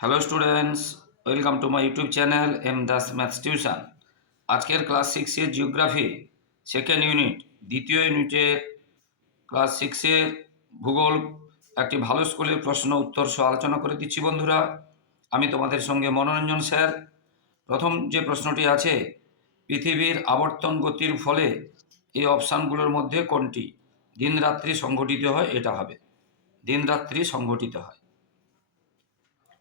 Hello students welcome to my YouTube channel M Das maths tuition আজকের class সিক্সের geography second unit দ্বিতীয় ইউনিটে class সিক্সের ভূগোল একটি ভালো স্কুলের প্রশ্ন উত্তর সহ আলোচনা করে দিচ্ছি বন্ধুরা। আমি তোমাদের সঙ্গে মনোরঞ্জন স্যার। প্রথম যে প্রশ্নটি আছে, পৃথিবীর আবর্তন গতির ফলে এই অপশানগুলোর মধ্যে কোনটি? দিন রাত্রি সংঘটিত হয়, এটা হবে। দিন রাত্রি সংঘটিত হয়।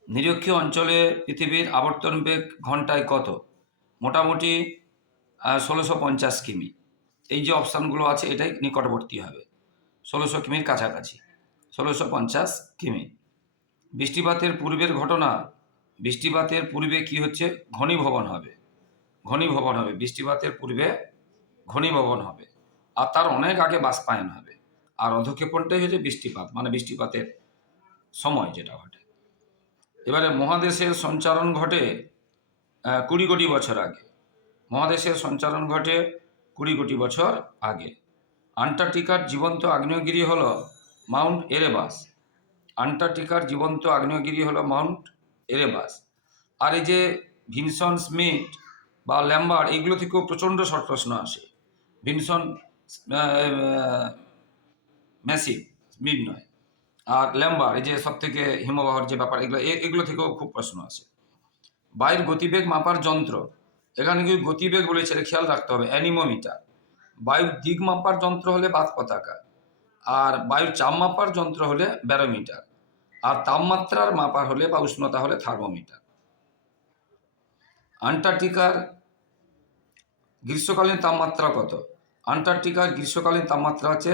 নিরক্ষীয় অঞ্চলে পৃথিবীর আবর্তন বেগ ঘন্টায় কত? মোটামুটি ষোলোশো পঞ্চাশ কিমি। এই যে অপশানগুলো আছে, এটাই নিকটবর্তী হবে। ষোলোশো কিমির কাছাকাছি। ষোলোশো পঞ্চাশ কিমি। বৃষ্টিপাতের পূর্বের ঘটনা, বৃষ্টিপাতের পূর্বে কি হচ্ছে? ঘনীভবন হবে। ঘনীভবন হবে। বৃষ্টিপাতের পূর্বে ঘনীভবন হবে। আর তার অনেক আগে বাষ্পায়ন হবে। আর অধক্ষেপণটাই হচ্ছে বৃষ্টিপাত মানে বৃষ্টিপাতের সময় যেটা ঘটে। এবারে মহাদেশের সঞ্চারণ ঘটে কুড়ি কোটি বছর আগে। মহাদেশের সঞ্চারণ ঘটে কুড়ি কোটি বছর আগে। আন্টার্কটিকার জীবন্ত আগ্নেয়গিরি হল মাউন্ট এরেবাস। আন্টার্কটিকার জীবন্ত আগ্নেয়গিরি হল মাউন্ট এরেবাস। আর এই যে ভিনসন স্মিথ বা ল্যাম্বার এইগুলো থেকেও প্রচণ্ড শর্ট প্রশ্ন আসে। ভিনসন ম্যাসিভ স্মিথ নয়। আর ল্যাম্বার, এই যে সব থেকে হিমবাহর যে ব্যাপার, এগুলো এগুলো থেকেও খুব প্রশ্ন আছে। বায়ুর গতিবেগ মাপার যন্ত্র, এখানে কি গতিবেগ বলেছে খেয়াল রাখতে হবে, অ্যানিমোমিটার। বায়ুর দিক মাপার যন্ত্র হলে বাত পতাকা, আর বায়ুর চাপ মাপার যন্ত্র হলে ব্যারোমিটার, আর তাপমাত্রার মাপার হলে বা উষ্ণতা হলে থার্মোমিটার। আন্টার্কটিকার গ্রীষ্মকালীন তাপমাত্রা কত? আন্টার্কটিকার গ্রীষ্মকালীন তাপমাত্রা হচ্ছে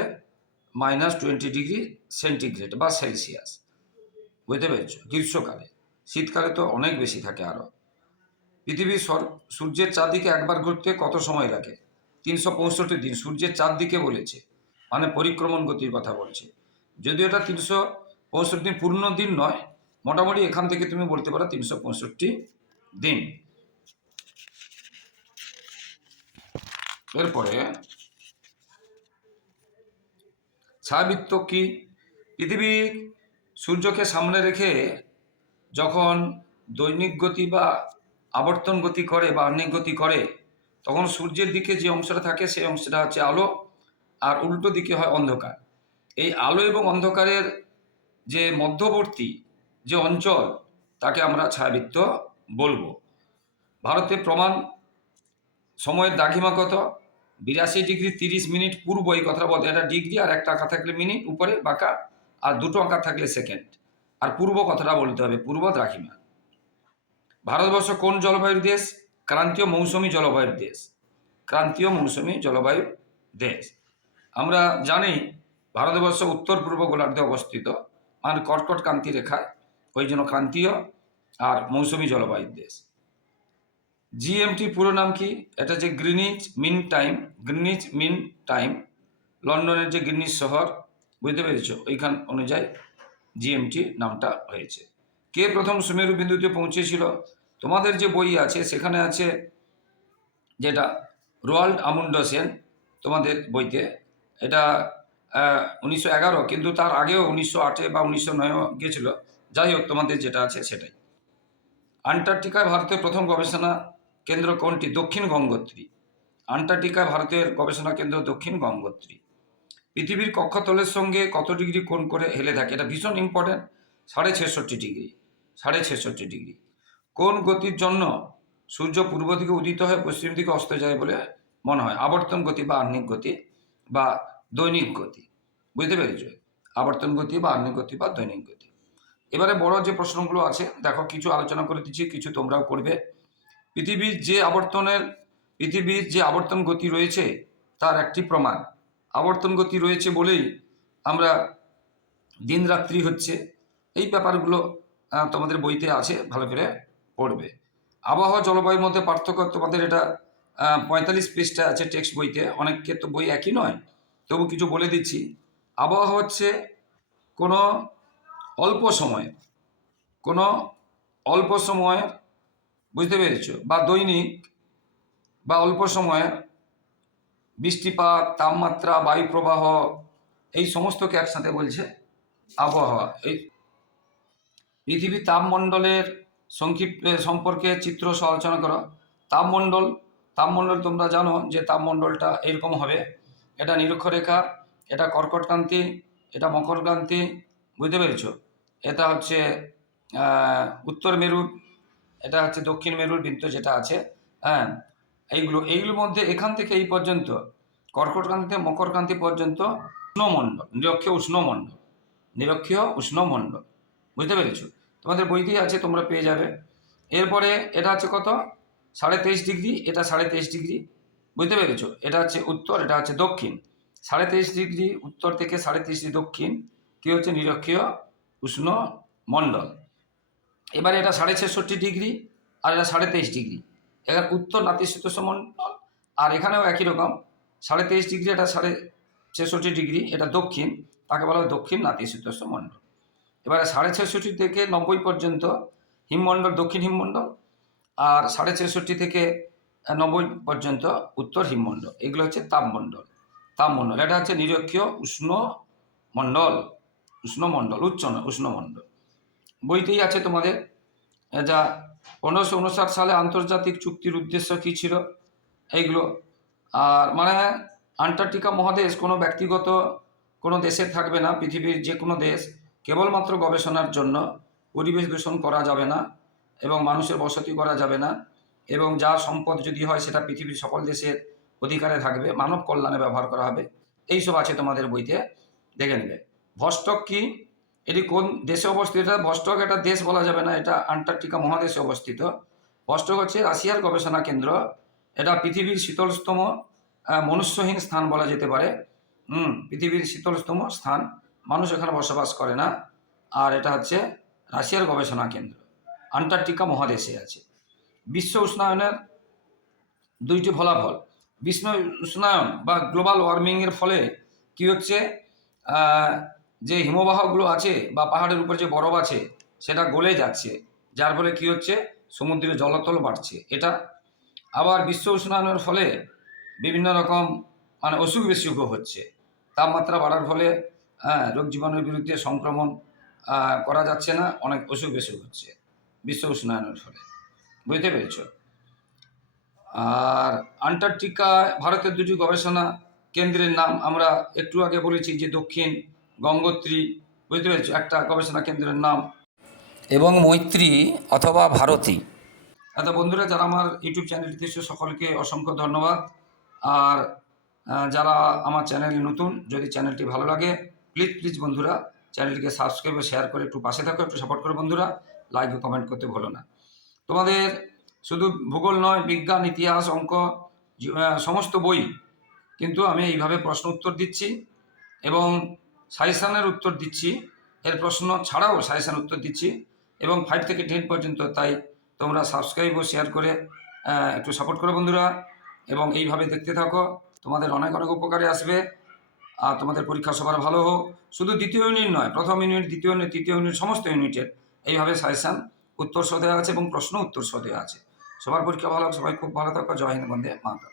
মাইনাস টোয়েন্টি ডিগ্রি সেন্টিগ্রেড বা সেলসিয়াস। বুঝতে পেরেছ? গ্রীষ্মকালে। শীতকালে তো অনেক বেশি থাকে আরও পৃথিবীর সর সূর্যের চারদিকে একবার ঘুরতে কত সময় লাগে? তিনশো পঁয়ষট্টি দিন। সূর্যের চারদিকে বলেছে। মানে পরিক্রমণ গতির কথা বলছে। যদিও এটা তিনশো পঁয়ষট্টি দিন পূর্ণ দিন নয়, মোটামুটি এখান থেকে তুমি বলতে পারো তিনশো পঁয়ষট্টি দিন। এরপরে ছায়াবৃত্ত কি? পৃথিবী সূর্যকে সামনে রেখে যখন দৈনিক গতি বা আবর্তন গতি করে বা আহ্নিক গতি করে, তখন সূর্যের দিকে যে অংশটা থাকে সেই অংশটা হচ্ছে আলো আর উল্টো দিকে হয় অন্ধকার। এই আলো এবং অন্ধকারের যে মধ্যবর্তী যে অঞ্চল, তাকে আমরা ছায়াবৃত্ত বলব। ভারতে প্রমাণ সময়ের দাঘিমা কত বিরাশি ডিগ্রি তিরিশ মিনিট পূর্ব এই কথাটা বলতে এটা ডিগ্রি আর একটা আঁকা থাকলে মিনিট, উপরে বাঁকা, আর দুটো আঁকা থাকলে সেকেন্ড। আর পূর্ব কথাটা বলতে হবে, পূর্ব দ্রাঘিমা। ভারতবর্ষ কোন জলবায়ুর দেশ? ক্রান্তীয় মৌসুমি জলবায়ুর দেশ। ক্রান্তীয় মৌসুমি জলবায়ুর দেশ। আমরা জানি ভারতবর্ষ উত্তর পূর্ব গোলার্ধে অবস্থিত মানে কর্কট ক্রান্তি রেখায়, ওই জন্য ক্রান্তীয় আর মৌসুমি জলবায়ুর দেশ। জিএমটি পুরো নাম কি? এটা যে Greenwich mean time Greenwich mean time লন্ডনের যে গ্রিনিচ শহর, বুঝতে পেরেছ? ওইখান অনুযায়ী জিএমটি নামটা হয়েছে। কে প্রথম সুমেরু বিন্দুতে পৌঁছেছিল? তোমাদের যে বই আছে, সেখানে আছে যেটা রোয়াল্ড আমুন্ডসেন তোমাদের বইতে। এটা উনিশশো এগারো, কিন্তু তার আগেও উনিশশো আটে বা উনিশশো নয়ও গিয়েছিল। যাই হোক, তোমাদের যেটা আছে সেটাই। আন্টার্কটিকায় ভারতের প্রথম গবেষণা কেন্দ্র কোনটি? দক্ষিণ গঙ্গোত্রী। আন্টার্কটিকায় ভারতের গবেষণা কেন্দ্র দক্ষিণ গঙ্গোত্রী। পৃথিবীর কক্ষতলের সঙ্গে কত ডিগ্রি কোণ করে হেলে থাকে? এটা ভীষণ ইম্পর্ট্যান্ট সাড়ে ছেষট্টি ডিগ্রি। সাড়ে ছেষট্টি ডিগ্রি। কোন গতির জন্য সূর্য পূর্ব দিকে উদিত হয়ে, পশ্চিম দিকে অস্ত যায় বলে মনে হয়? আবর্তন গতি বা আহ্নিক গতি বা দৈনিক গতি। বুঝতে পেরেছ? আবর্তন গতি বা আহ্নিক গতি বা দৈনিক গতি। এবারে বড় যে প্রশ্নগুলো আছে, দেখো, কিছু আলোচনা করে দিচ্ছি, কিছু তোমরাও করবে। পৃথিবীর যে আবর্তনের, পৃথিবীর যে আবর্তন গতি রয়েছে, তার একটি প্রমাণ। আবর্তন গতি রয়েছে বলেই আমরা দিন রাত্রি হচ্ছে, এই ব্যাপারগুলো তোমাদের বইতে আছে, ভালো করে পড়বে। আবহাওয়া জলবায়ুর মধ্যে পার্থক্য তোমাদের এটা পঁয়তাল্লিশ পৃষ্ঠা আছে টেক্সট বইতে, অনেকের তো বই একই নয়, তবু কিছু বলে দিচ্ছি। আবহাওয়া হচ্ছে কোনো অল্প সময়, কোনো অল্প সময় বুঝতে পেরেছ? বা দৈনিক, বা অল্প সময়ে বৃষ্টিপাত, তাপমাত্রা বায়ু প্রবাহ এই সমস্তকে একসাথে বলছে আবহাওয়া। এই পৃথিবীর তাপমণ্ডলের সংক্ষিপ্ত সম্পর্কে চিত্র সহ আলোচনা করো। তাপমণ্ডল তাপমণ্ডল তোমরা জানো যে তাপমণ্ডলটা এরকম হবে। এটা নিরক্ষরেখা, এটা কর্কটক্রান্তি, এটা মকরক্রান্তি, বুঝতে পেরেছ? এটা হচ্ছে উত্তর মেরু এটা হচ্ছে দক্ষিণ মেরুর বৃত্ত যেটা আছে হ্যাঁ? এইগুলো, এইগুলোর মধ্যে এখান থেকে এই পর্যন্ত কর্কটক্রান্তি থেকে মকরক্রান্তি পর্যন্ত উষ্ণমণ্ডল, নিরক্ষীয় উষ্ণমণ্ডল নিরক্ষীয় উষ্ণমণ্ডল, বুঝতে পেরেছ? তোমাদের বইতেই আছে, তোমরা পেয়ে যাবে। এরপরে এটা হচ্ছে কত? সাড়ে তেইশ ডিগ্রি, এটা সাড়ে তেইশ ডিগ্রি, বুঝতে পেরেছ? এটা হচ্ছে উত্তর, এটা হচ্ছে দক্ষিণ। সাড়ে তেইশ ডিগ্রি উত্তর থেকে সাড়ে তেইশ ডিগ্রি দক্ষিণ, কি হচ্ছে? নিরক্ষীয় উষ্ণ মণ্ডল এবারে এটা সাড়ে ছেষট্টি ডিগ্রি, আর এটা সাড়ে তেইশ ডিগ্রি। এখানে উত্তর নাতিশীতোষ্ণ মণ্ডল, আর এখানেও একই রকম। সাড়ে তেইশ ডিগ্রি, এটা সাড়ে ছেষট্টি ডিগ্রি, এটা দক্ষিণ, তাকে বলা হয় দক্ষিণ নাতিশীতোষ্ণ মণ্ডল। এবারে সাড়ে ছেষট্টি থেকে নব্বই পর্যন্ত হিমমণ্ডল, দক্ষিণ হিমমণ্ডল, আর সাড়ে ছেষট্টি থেকে নব্বই পর্যন্ত উত্তর হিমমণ্ডল। এগুলো হচ্ছে তাপমণ্ডল। তাপমণ্ডল, এটা হচ্ছে নিরক্ষীয় উষ্ণ মণ্ডল উষ্ণমণ্ডল উচ্চ উষ্ণমণ্ডল বইতেই আছে তোমাদের। যা পনেরোশো উনষাট সালে আন্তর্জাতিক চুক্তির উদ্দেশ্য কী ছিল? এইগুলো। আর মানে আন্টার্কটিকা মহাদেশ কোনো ব্যক্তিগত কোনো দেশে থাকবে না, পৃথিবীর যে কোনো দেশ। কেবলমাত্র গবেষণার জন্য পরিবেশ দূষণ করা যাবে না এবং মানুষের বসতি করা যাবে না এবং যা সম্পদ যদি হয় সেটা পৃথিবীর সকল দেশের অধিকারে থাকবে, মানব কল্যাণে ব্যবহার করা হবে। এইসব আছে তোমাদের বইতে। দেখে নেবে। ভস্টক কি? এটি কোন দেশে অবস্থিত? এটা ভস্টক একটা দেশ বলা যাবে না, এটা আন্টার্কটিকা মহাদেশে অবস্থিত। ভস্টক হচ্ছে রাশিয়ার গবেষণা কেন্দ্র। এটা পৃথিবীর শীতলতম মনুষ্যহীন স্থান বলা যেতে পারে। হুম, পৃথিবীর শীতলতম স্থান। মানুষ এখানে বসবাস করে না। আর এটা হচ্ছে রাশিয়ার গবেষণা কেন্দ্র। আন্টার্কটিকা মহাদেশে আছে। বিশ্ব উষ্ণায়নের দুইটি ফলাফল। বিশ্ব উষ্ণায়ন বা গ্লোবাল ওয়ার্মিংয়ের ফলে কি হচ্ছে? যে হিমবাহগুলো আছে বা পাহাড়ের উপর যে বরফ আছে সেটা গলে যাচ্ছে। যার ফলে কি হচ্ছে? সমুদ্রের জলতল বাড়ছে। এটা আবার বিশ্ব উষ্ণায়নের ফলে বিভিন্ন রকম মানে অসুখ বিসুখ হচ্ছে। তাপমাত্রা বাড়ার ফলে হ্যাঁ, রোগ জীবাণুর বিরুদ্ধে সংক্রমণ করা যাচ্ছে না। অনেক অসুখ বিসুখ হচ্ছে বিশ্ব উষ্ণায়নের ফলে। বুঝতে পেরেছ? আর আন্টার্কটিকা ভারতের দুটি গবেষণা কেন্দ্রের নাম আমরা একটু আগে বলেছি যে দক্ষিণ গঙ্গোত্রী বুঝতে পেরেছ? একটা গবেষণা কেন্দ্রের নাম। এবং মৈত্রী অথবা ভারতী। আচ্ছা বন্ধুরা যারা আমার ইউটিউব চ্যানেলটিতে এসে সকলকে অসংখ্য ধন্যবাদ। আর যারা আমার চ্যানেল নতুন যদি চ্যানেলটি ভালো লাগে প্লিজ প্লিজ বন্ধুরা চ্যানেলটিকে সাবস্ক্রাইব ও শেয়ার করে একটু পাশে থাকো একটু সাপোর্ট করো বন্ধুরা লাইক ও কমেন্ট করতে ভুলো না। তোমাদের শুধু ভূগোল নয় বিজ্ঞান ইতিহাস অঙ্ক সমস্ত বই কিন্তু আমি এইভাবে প্রশ্ন উত্তর দিচ্ছি। এবং সাজেশানের উত্তর দিচ্ছি। এর প্রশ্ন ছাড়াও সাজেশান উত্তর দিচ্ছি এবং ফাইভ থেকে টেন পর্যন্ত, তাই তোমরা সাবস্ক্রাইব ও শেয়ার করে একটু সাপোর্ট করো বন্ধুরা। এবং এইভাবে দেখতে থাকো, তোমাদের অনেক অনেক উপকারে আসবে। আর তোমাদের পরীক্ষা সবার ভালো হোক। শুধু দ্বিতীয় ইউনিট নয়, প্রথম ইউনিট দ্বিতীয় ইউনিট তৃতীয় ইউনিট সমস্ত ইউনিটের এইভাবে সাজেশান উত্তর দেওয়া আছে এবং প্রশ্ন উত্তর দেওয়া আছে। সবার পরীক্ষা ভালো সবাই খুব ভালো থাকো। জয় হিন্দ, বন্দে মাতা